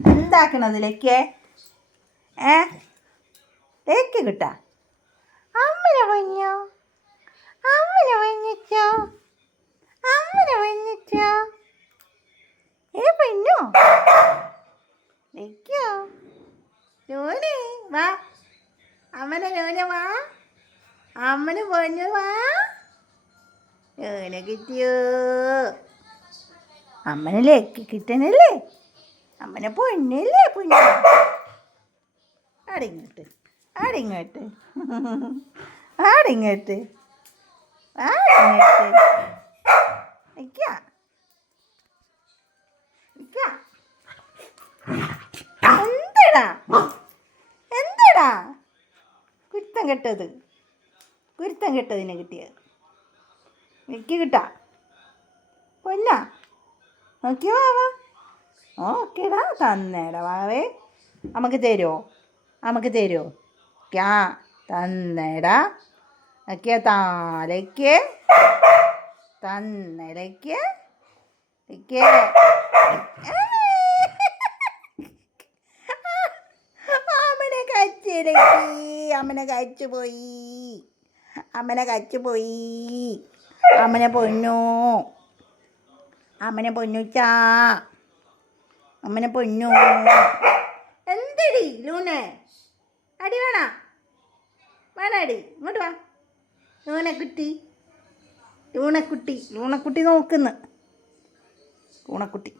എന്താക്കണതിലേക്ക് ലേക്ക് കിട്ടാ അമ്മനെ വഞ്ഞോ അമ്മനെ വഞ്ഞിച്ചോ അമ്മനെ വഞ്ഞിച്ചോ പെണ്ണോ ലേക്കോ ലോനെ വാ അമ്മനെ ലോനെ വാ അമ്മനെ പൊന്നു വാ ലോനെ കിട്ടിയോ അമ്മനെ ലേക്ക് കിട്ടണല്ലേ അമ്മനെ പൊന്നല്ലേ പൊന്നു ആടിങ്ങോട്ട് ആടിങ്ങോട്ട് ആടിങ്ങോട്ട് ആടിങ്ങോട്ട് എന്താടാ എന്താടാ കുരുത്തം കെട്ടതിനെ കിട്ടിയത് എനിക്ക് കിട്ടാ പൊന്നാ നോക്കിയോ വാവാ ഓക്കേടാ തന്നേടാ വാവേ നമുക്ക് തരുമോ ക്യാ തന്നേടാ നോക്കിയാ താലേക്ക് തന്നലേക്ക് അമ്മനെ കഴിച്ചു പോയി അമ്മനെ പൊന്നുച്ചാ അമ്മനെ പൊന്നു എന്തടി ലൂനെ അടി വേണടി ഇങ്ങോട്ട് വാ ലൂണക്കുട്ടി നോക്കുന്നു ലൂണക്കുട്ടി